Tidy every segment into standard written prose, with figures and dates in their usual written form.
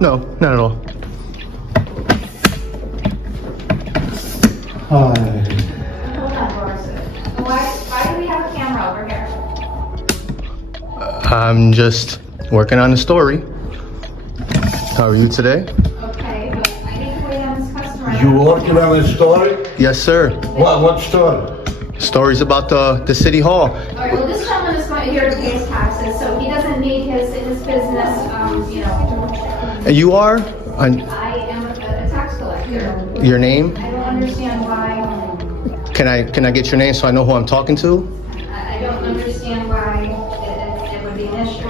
no, not at all. Hold on, Doris. Why do we have a camera over here? I'm just working on the story. How are you today? Okay, but I need to wait on this customer. You working on a story? Yes, sir. What story? Stories about the city hall. All right, well, this gentleman is here to pay his taxes, so he doesn't need his business, And you are? I am a tax collector. Your name? I don't understand why, Can I get your name so I know who I'm talking to? I don't understand why it would be an issue.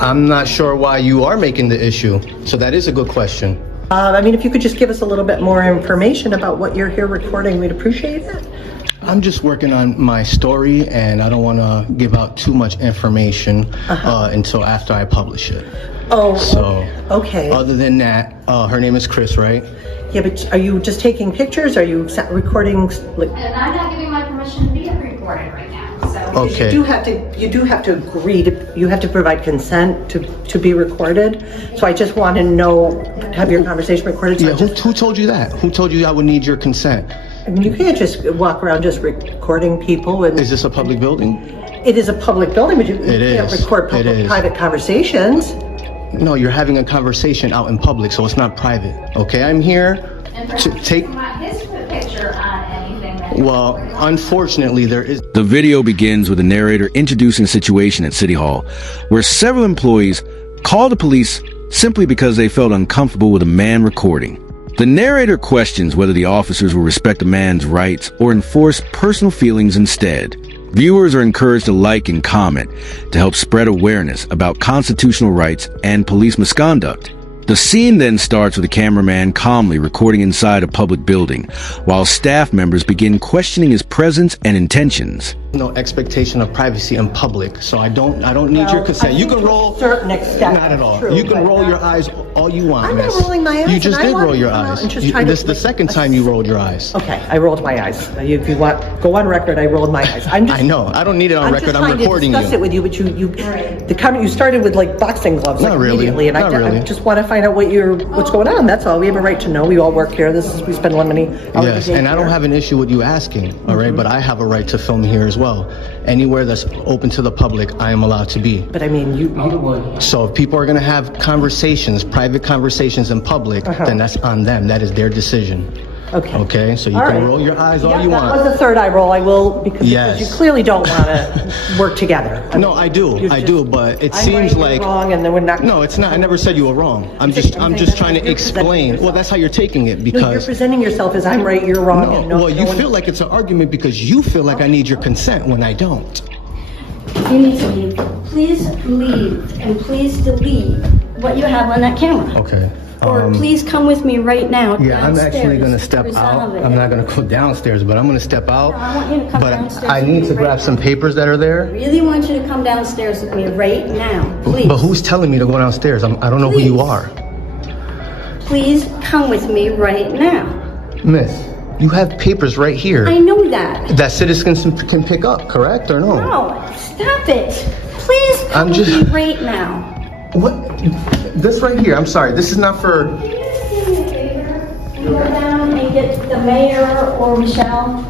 I'm not sure why you are making the issue. So that is a good question. I mean, if you could just give us a little bit more information about what you're here recording, we'd appreciate it. I'm just working on my story, and I don't want to give out too much information until after I publish it. Oh, So, okay. other than that, her name is Chris, right? Yeah, but are you just taking pictures? Are you recording? Like, And I'm not giving my permission to be recorded right now, so. Okay. you do have to agree to, you have to provide consent to be recorded. So I just want to know, have your conversation recorded. So Yeah, who told you that? Who told you I would need your consent? I mean, you can't just walk around just recording people. And Is this a public building? it is a public building, but you can't is. record It is. private conversations. No, you're having a conversation out in public, so it's not private. Okay, I'm here And to perhaps take. it's not his picture on anything that. Well, unfortunately, there is. The video begins with the narrator introducing a situation at City Hall where several employees called the police simply because they felt uncomfortable with a man recording. The narrator questions whether the officers will respect a man's rights or enforce personal feelings instead. Viewers are encouraged to like and comment to help spread awareness about constitutional rights and police misconduct. The scene then starts with a cameraman calmly recording inside a public building, while staff members begin questioning his presence and intentions. No expectation of privacy in public, so I don't need your consent. You can roll. Certain extent. Not at all. True, You can but roll not- your eyes all you want, I'm not miss. rolling my eyes, You just and I did wanted roll to your come out eyes. and just try to This is the second time you rolled your eyes. Okay, I rolled my eyes. If you want, go on record, I rolled my eyes. I'm just, I know. I don't need it on record. I'm recording I'm just trying to discuss it you. with you, but the comment, you started with like boxing gloves like Not really. immediately, and Not I really. just want to find out what's going on. That's all. We have a right to know. We all work here. We spend a lot of money. Yes, and I don't have an issue with you asking, all right? But I have a right to film here as well. Anywhere that's open to the public, I am allowed to be. But I mean, So if people are going to have conversations, private conversations in public, then that's on them. That is their decision. okay. Okay? So you All can right. roll your eyes all Yeah, you that want. was the third eye roll. I will because Yes. you clearly don't want to work together. No, I do. You I just- do, but it I'm seems right, you're like wrong, and then we're not. No, it's not. I never said you were wrong. I'm saying just that trying to you're presenting explain. yourself. Well, that's how you're taking it No, you're because presenting yourself as I'm right, you're wrong. and well, you one- feel like it's an argument because you feel like I need your consent when I don't. You need to leave. Please leave, and please delete what you have on that camera. Okay. Or please come with me right now Yeah, I'm actually downstairs going to to step resolve out. it. I'm not going to go downstairs, but I'm going to step out. No, I want you to come But downstairs I with need me to right grab now. some papers that are I there. really want you to come downstairs with me right now, please. But who's telling me to go downstairs? I don't know who you Please. are. Please come with me right now. Miss, you have papers right here I know that. that citizens can pick up, correct or no? No, stop it. Please come I'm with just- me right now. What? This right here, I'm sorry. This is not for... Can you just do me a favor? You go down and get the mayor or Michelle.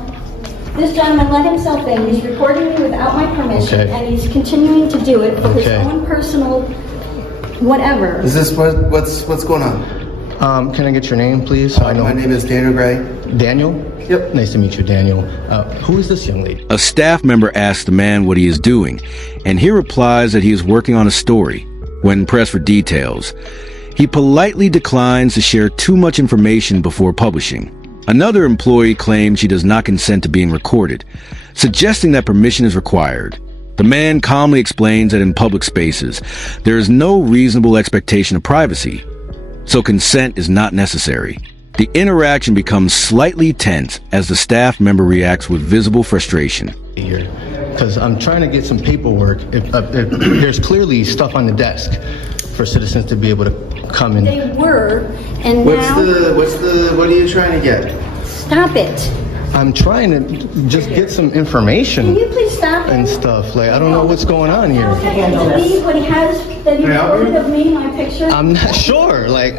This gentleman let himself in. He's recording me without my permission, Okay. and he's continuing to do it for his Okay. own personal whatever. Is this what's going on? Can I get your name, please? So I know. My name is Daniel Gray. Daniel? Yep. Nice to meet you, Daniel. Who is this young lady? A staff member asks the man what he is doing, and he replies that he is working on a story. When pressed for details, he politely declines to share too much information before publishing. Another employee claims she does not consent to being recorded, suggesting that permission is required. The man calmly explains that in public spaces, there is no reasonable expectation of privacy, so consent is not necessary. The interaction becomes slightly tense as the staff member reacts with visible frustration. Here, because I'm trying to get some paperwork. There's clearly stuff on the desk for citizens to be able to come and... They were, and What now are you trying to get? stop it. I'm trying to just get some information Can you please stop him? and stuff. Like, I don't know what's going on here. What he has, that he recorded of me, my picture? I'm not sure. Like,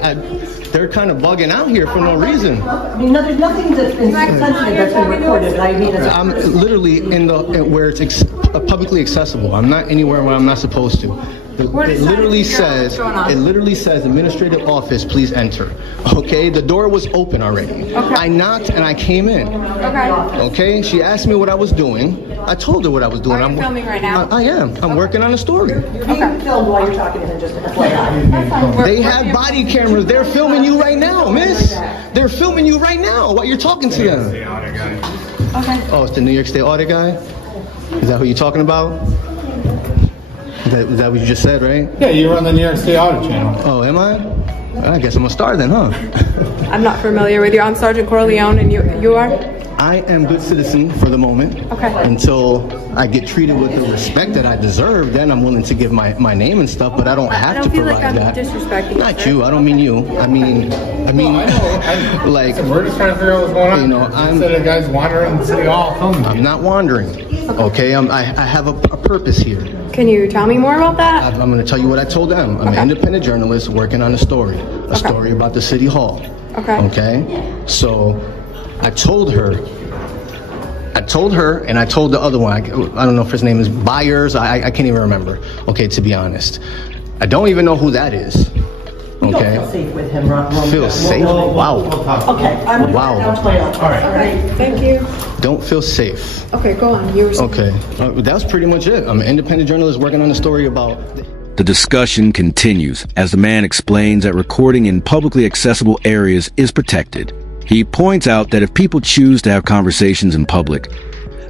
they're kind of bugging out here for no reason. I mean, no, there's nothing that's been sensitive that's been recorded. I mean, I'm literally where it's publicly accessible. I'm not anywhere where I'm not supposed to. It literally says administrative office, please enter. Okay, the door was open already. I knocked and I came in. Okay, she asked me what I was doing. I told her what I was doing. Are you filming right now? I am. I'm working on a story. you're being filmed while you're talking to him, just FYI. They have body cameras. They're filming you right now, miss. They're filming you right now while you're talking to them. Okay. Oh, it's the New York State audit guy? Is that who you're talking about? Is that what you just said, right? Yeah, you run the New York State Audit Channel. Oh, am I? I guess I'm a star then, huh? I'm not familiar with you. I'm Sergeant Corleone, and you are? I am good citizen for the moment. Okay. Until I get treated with the respect that I deserve, then I'm willing to give my name and stuff, but I don't have to feel provide like I'm that. disrespecting you, Not sir. you, I don't mean you. I mean, like, We're just trying to figure out what's going on. You know, Instead of guys wandering the city hall filming. I'm not wandering, okay? I have a purpose here. Can you tell me more about that? I'm going to tell you what I told them. I'm an independent journalist working on a story about the city hall. Okay? So I told her, and I told the other one, I don't know if his name is Byers, I can't even remember, okay, to be honest. I don't even know who that is. You don't Okay? feel safe with him, Ron. Feel safe? Wow. Okay, I'm Wow. All right. Thank you. Don't feel safe. Okay, go on. You were saying. Okay. That was pretty much it. I'm an independent journalist working on a story about... The discussion continues as the man explains that recording in publicly accessible areas is protected. He points out that if people choose to have conversations in public,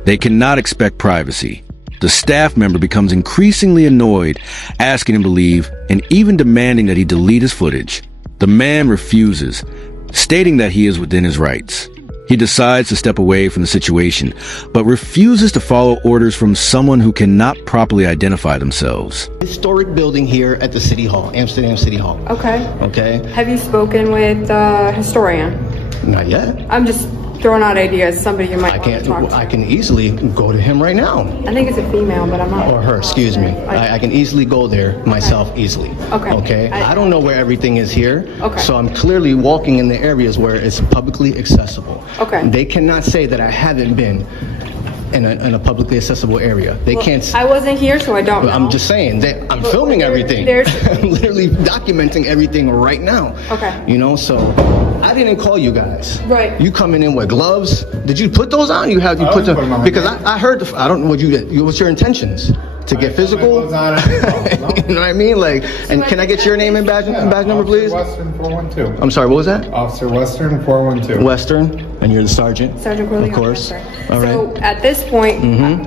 they cannot expect privacy. The staff member becomes increasingly annoyed, asking him to leave and even demanding that he delete his footage. The man refuses, stating that he is within his rights. He decides to step away from the situation, but refuses to follow orders from someone who cannot properly identify themselves. Historic building here at the City Hall, Amsterdam City Hall. Okay. Okay? Have you spoken with the historian? Not yet. I'm just throwing out ideas. Somebody you might want to talk to. I can easily go to him right now. I think it's a female, but I'm not. Or her, excuse me. I can easily go there myself easily. Okay. Okay? I don't know where everything is here. Okay. So I'm clearly walking in the areas where it's publicly accessible. Okay. They cannot say that I haven't been in a publicly accessible area. They can't. I wasn't here, so I don't know. I'm just saying that I'm filming everything. I'm literally documenting everything right now. Okay. You know, so I didn't call you guys. Right. You coming in with gloves? Did you put those on? You put put them them on. because I heard. I don't know what what's your intentions. To get physical? You know what I mean? Like, and can I get your name and badge number, please? Western 412. I'm sorry, what was that? Officer Western 412. Western, and you're the sergeant? Sergeant Corleone. Of course. Yes, sir. All So right. at this point,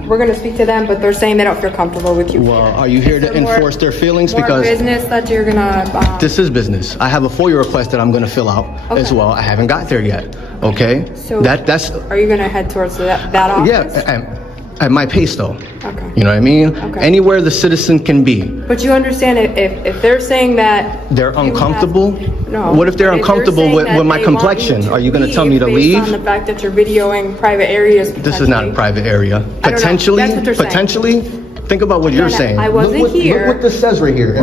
we're going to speak to them, but they're saying they don't feel comfortable with you. Well, are you here Is to there more- enforce their feelings? more Because business that you're going to... this is business. I have a FOIA request that I'm going to fill out as Okay. well. I haven't got there yet. Okay? So That's are you going to head towards that office? yeah. At my pace, though. Okay. You know what I mean? Okay. Anywhere the citizen can be. But you understand if they're saying that... They're you have- uncomfortable? No. What if they're But uncomfortable saying with that my they want complexion? you Are you going to tell me to based leave? on the fact that you're videoing private areas This is not a potentially? private area. I don't know. Potentially, That's what they're saying. potentially, think about what you're Again, saying. I wasn't here. Look what this says right here.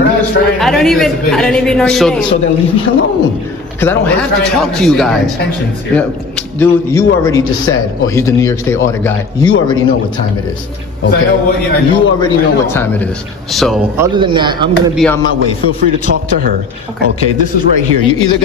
I don't even know your name. So then leave me alone. Because I don't have to trying to talk to you guys. understand your intentions here. Dude, you already just said, oh, he's the New York State audit guy. You already know what time it is. Okay? know what- yeah, I You know- already know I what know. time it is. So other than that, I'm gonna be on my way. Feel free to talk to her. Okay, this is right here. You're either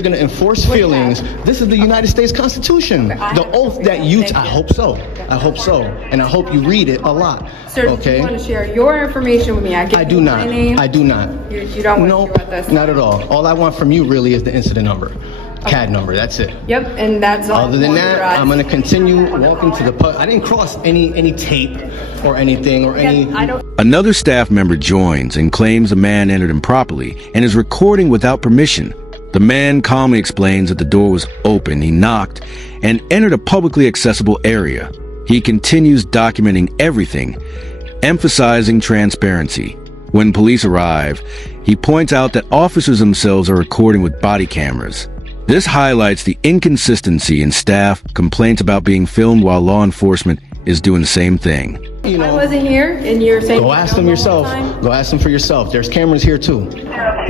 gonna enforce feelings. This is the United States Constitution. The oath that you I hope so. I hope so. And I hope you read it a lot. Sir, do you Okay? want to share your information with me? I do not. My name. I do not. You don't want Nope, to do with this? not at all. All I want from you really is the incident number. CAD number, that's it. Yep, and that's all. Other than that, I'm gonna continue walking to the I didn't cross any tape or anything or any. I don't. Another staff member joins and claims the man entered improperly and is recording without permission. The man calmly explains that the door was open, he knocked, and entered a publicly accessible area. He continues documenting everything, emphasizing transparency. When police arrive, he points out that officers themselves are recording with body cameras. This highlights the inconsistency in staff complaints about being filmed while law enforcement is doing the same thing. You I know, wasn't here, and you're saying. go ask them yourself. Go ask them for yourself. There's cameras here too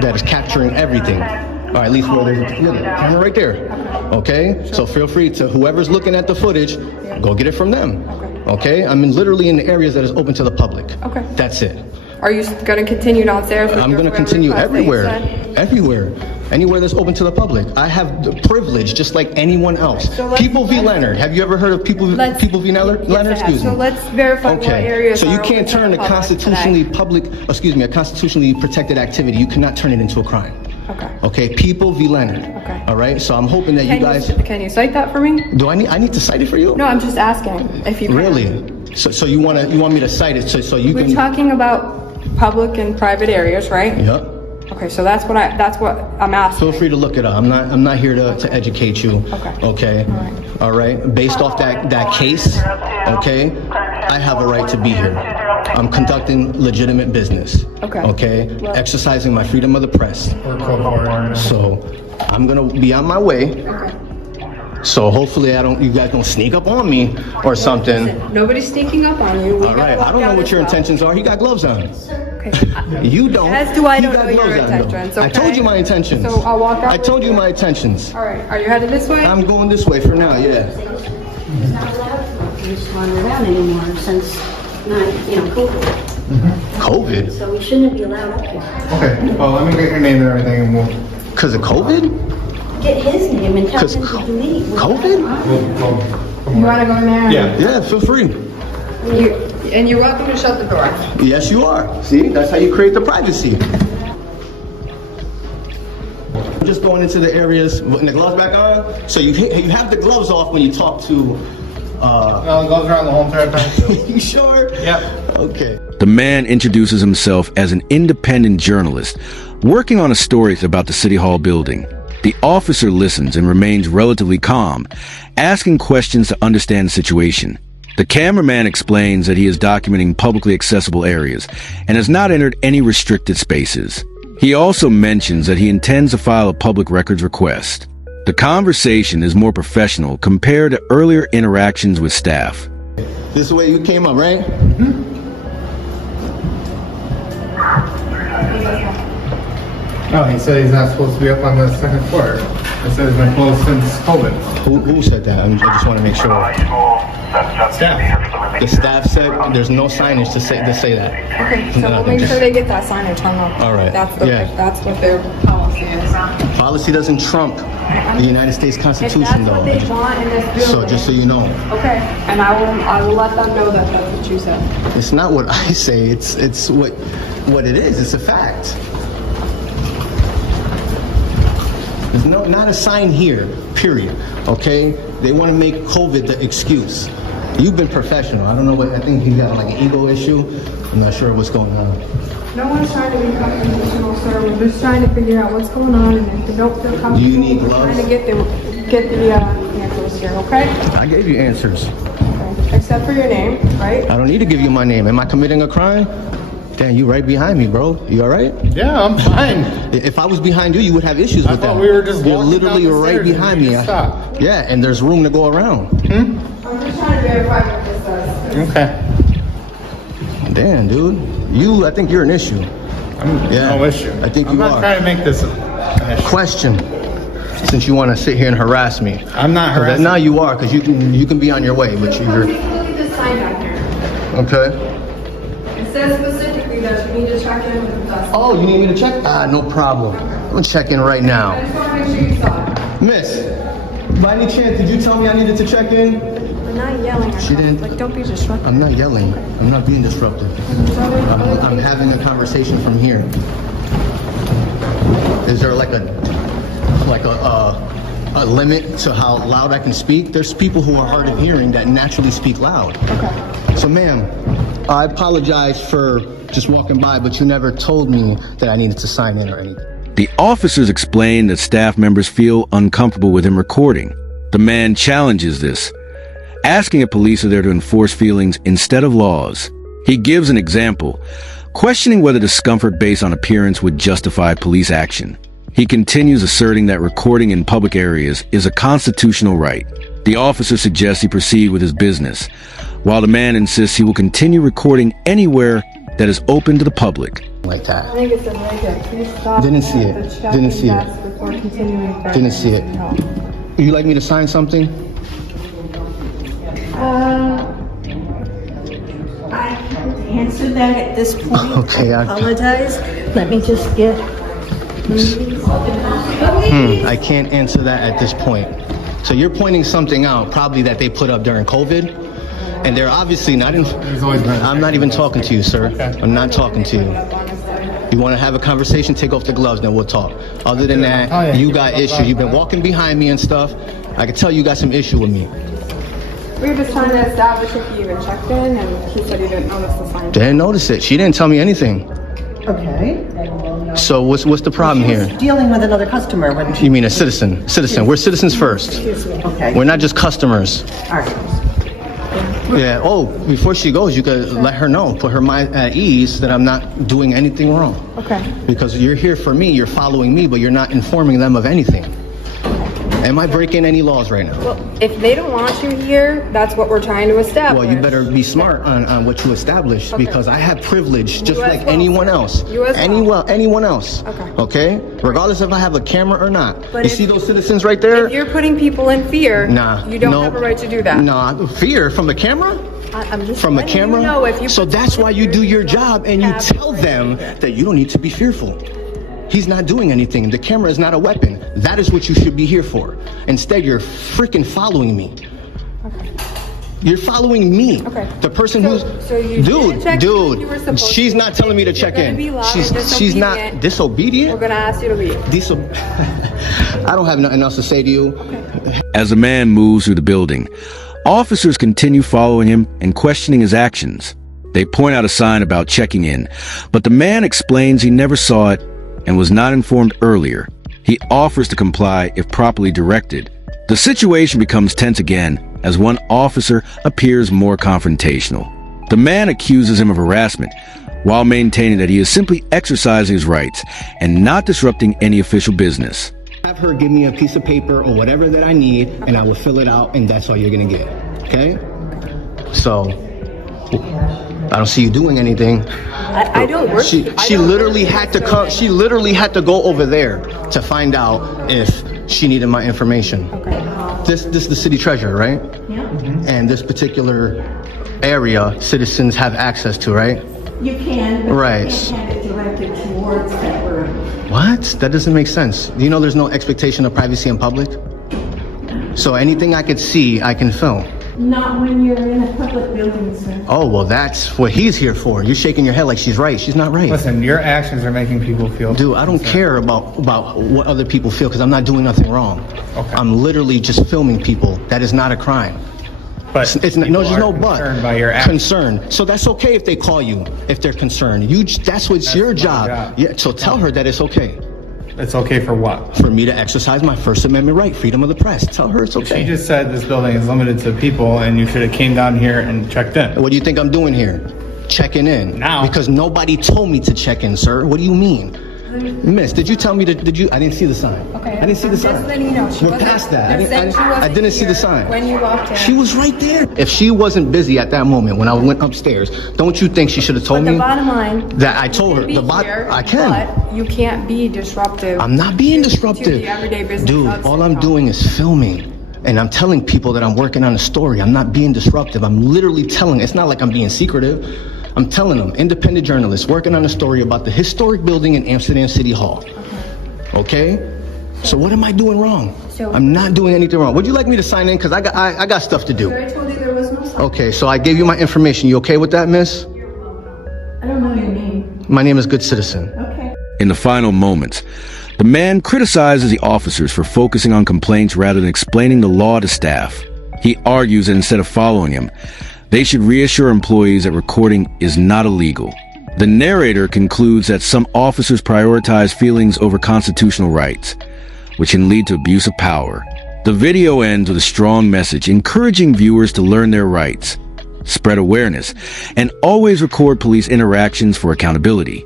that is capturing everything. Or at least where there's a camera right there. Okay? So feel free to, whoever's looking at the footage, go get it from them. Okay? I'm literally in the areas that is open to the public. Okay. That's it. Are you going to continue downstairs? with I'm your going to FOIA continue request that you everywhere. said? Everywhere. Anywhere that's open to the public. I have the privilege just like anyone else. So let's- People v. Leonard. Have you ever heard of People v. Leonard? Yes, I have. Excuse me. So let's verify what areas So you are open can't to the turn a public constitutionally today. a constitutionally protected activity. You cannot turn it into a crime. Okay. Okay, People v. Leonard. Okay. All right. So I'm hoping that you guys. Can you cite that for me? Do I need to cite it for you? No, I'm just asking if you can. Really? So you want me to cite it so you We're can. talking about public and private areas, right? Yep. Okay, so that's what I'm asking. Feel free to look it up. I'm not here to educate you. Okay. Okay. All right. All right. Based off that case, okay, I have a right to be here. I'm conducting legitimate business. Okay. Okay. Well- Exercising my freedom of the press. We're cooperating. So I'm gonna be on my way. Okay. So hopefully you guys don't sneak up on me or something. Nobody's sneaking up on you. We All gotta right. walk I don't know out what as your well. intentions are. He got gloves on. Okay. You don't. As do I He don't got know your gloves on, though. intentions, I told okay? you my intentions. So I'll walk out I told with you you. my intentions. All right, are you headed this way? I'm going this way for now, yeah. He's not allowed to just wander around anymore since, COVID. COVID? So he shouldn't be allowed up here. Okay, well, let me get your name and everything and we'll. Because of COVID? Get his name and tell 'Cause him to leave. COVID? You want to go in there? Yeah. Yeah, feel free. And you're welcome to shut the door. Yes, you are. See, that's how you create the privacy. I'm just going into the areas, putting the gloves back on. So you have the gloves off when you talk to, No, gloves are on the whole entire time. you sure? Yep. Okay. The man introduces himself as an independent journalist working on a story about the City Hall building. The officer listens and remains relatively calm, asking questions to understand the situation. The cameraman explains that he is documenting publicly accessible areas and has not entered any restricted spaces. He also mentions that he intends to file a public records request. The conversation is more professional compared to earlier interactions with staff. This is the way you came up, right? No, he said he's not supposed to be up on the second floor. He said it's been closed since COVID. Who said that? I just want to make sure. Staff. The staff said there's no signage to say that. Okay, so we'll make sure they get that signage hung up. All right, yeah. That's what their policy is. Policy doesn't trump the United States If Constitution, that's what though. they want in this building. So just so you know, Okay, and I will let them know that that's what you said. it's not what I say. It's what it is. It's a fact. There's not a sign here. Period. Okay. They want to make COVID the excuse. You've been professional. I don't know what. I think you got like an ego issue. I'm not sure what's going on. No one's trying to be confrontational, sir. We're just trying to figure out what's going on, and if you don't feel comfortable, Do you need we're gloves? trying to get the answers here, okay? I gave you answers. Okay. Except for your name, right? I don't need to give you my name. Am I committing a crime? Damn, you right behind me, bro. You all right? Yeah, I'm fine. If I was behind you, you would have issues with thought that. we were just You're walking literally down the right stairs and behind you me. just stopped. Yeah, and there's room to go around. I'm just trying to verify what this says. Okay. Damn, dude. I think you're an issue. Yeah, No issue. I think I'm you not are. trying to make this an issue. Question. Since you want to sit here and harass me. I'm not harassing. Now you are, because you can be on your way, but you're. Look at this sign back here. Okay. It says specifically that you need to check in with us. Oh, you need me to check? No problem. I'm gonna check in right I now. just want to make sure you saw it. Miss, by any chance, did you tell me I needed to check in? We're not yelling. She didn't. Like, don't be disruptive. I'm not yelling. I'm not being disruptive. I'm having a conversation from here. Is there like a limit to how loud I can speak? There's people who are hard of hearing that naturally speak loud. Okay. So, ma'am, I apologize for just walking by, but you never told me that I needed to sign in or anything. The officers explain that staff members feel uncomfortable with him recording. The man challenges this, asking if police are there to enforce feelings instead of laws. He gives an example, questioning whether discomfort based on appearance would justify police action. He continues asserting that recording in public areas is a constitutional right. The officer suggests he proceed with his business, while the man insists he will continue recording anywhere that is open to the public. Like that. I think it says right there, please stop. Didn't see it. at the check-in Didn't see it. desk before continuing further. Didn't see it. No. Would you like me to sign something? I can't answer that at this point. Okay, I apologize. Let me just get. I can't answer that at this point. So you're pointing something out, probably that they put up during COVID, and they're obviously not in. I'm not even talking to you, sir. I'm not talking to you. You want to have a conversation? Take off the gloves, then we'll talk. Other than that, you got issues. You've been walking behind me and stuff. I can tell you got some issue with me. We were just trying to establish if he even checked in, and he said he didn't notice the sign. Didn't notice it. She didn't tell me anything. Okay. So what's the problem here? Dealing with another customer when she... You mean a citizen? Citizen. We're citizens first. Okay. We're not just customers. All right. Yeah. Oh, before she goes, you could let her know, put her mind at ease that I'm not doing anything wrong. Okay. Because you're here for me, you're following me, but you're not informing them of anything. Am I breaking any laws right now? Well, if they don't want you here, that's what we're trying to establish. Well, you better be smart on what you establish, because I have privilege just You as like well, anyone sir. else. You as well. Anyone else. Okay. Okay? Regardless if I have a camera or not. But You if- see those citizens right there? If you're putting people in fear, Nah. you don't no, have a right to do that. No, fear from the camera? I'm just From a letting camera? You know if you So put that's someone why in you fear, do your don't job and you have tell the right them to do that. that you don't need to be fearful. He's not doing anything. The camera is not a weapon. That is what you should be here for. Instead, you're freaking following me. You're following me. Okay. The person So you didn't check in when you were supposed she's to. not telling me to You're check gonna in. be loud She's and not We're disobedient. gonna ask you to leave. I don't have nothing else to say to you. As the man moves through the building, officers continue following him and questioning his actions. They point out a sign about checking in, but the man explains he never saw it and was not informed earlier. He offers to comply if properly directed. The situation becomes tense again as one officer appears more confrontational. The man accuses him of harassment while maintaining that he is simply exercising his rights and not disrupting any official business. Have her give me a piece of paper or whatever that I need, and I will fill it out, and that's all you're gonna get. Okay? So, I don't see you doing anything. I don't work. She literally had to come. She literally had to go over there to find out if she needed my information. This is the city treasurer, right? Yeah. And this particular area, citizens have access to, right? You can, but Right. you can't have it directed towards that room. What? That doesn't make sense. Do you know there's no expectation of privacy in public? So anything I could see, I can film. Not when you're in a public building, sir. Oh, well, that's what he's here for. You're shaking your head like she's right. She's not right. Listen, your actions are making people feel. Dude, I don't care about what other people feel because I'm not doing nothing wrong. Okay. I'm literally just filming people. That is not a crime. But It's no, there's no but. concerned by your actions. Concerned. So that's okay if they call you, if they're concerned. That's what's your my job. job. Yeah. So tell her that it's okay It's okay for what? for me to exercise my First Amendment right, freedom of the press. Tell her it's She okay. just said this building is limited to people and you should have came down here and checked in. What do you think I'm doing here? Checking in. Now. Because nobody told me to check in, sir. What do you mean? Miss, did you tell me I didn't see the sign. Okay. I didn't see the sign. Just letting you know, she We're wasn't- past that. you said she I wasn't didn't see the here sign. when you walked in. She was right there. If she wasn't busy at that moment when I went upstairs, don't you think she should have told But me? the bottom line. That I told her. you can be The here, I can. But you can't be disruptive. I'm not being to disruptive. the everyday business Dude, of all City I'm Hall. doing is filming. And I'm telling people that I'm working on a story. I'm not being disruptive. I'm literally telling. It's not like I'm being secretive. I'm telling them, independent journalists working on a story about the historic building in Amsterdam City Hall. Okay? So what am I doing wrong? I'm not doing anything wrong. Would you like me to sign in? Because I got stuff to do. I told you there was no sign. Okay, so I gave you my information. You okay with that, miss? I don't know your name. My name is Good Citizen. Okay. In the final moments, the man criticizes the officers for focusing on complaints rather than explaining the law to staff. He argues that instead of following him, they should reassure employees that recording is not illegal. The narrator concludes that some officers prioritize feelings over constitutional rights, which can lead to abuse of power. The video ends with a strong message encouraging viewers to learn their rights, spread awareness, and always record police interactions for accountability.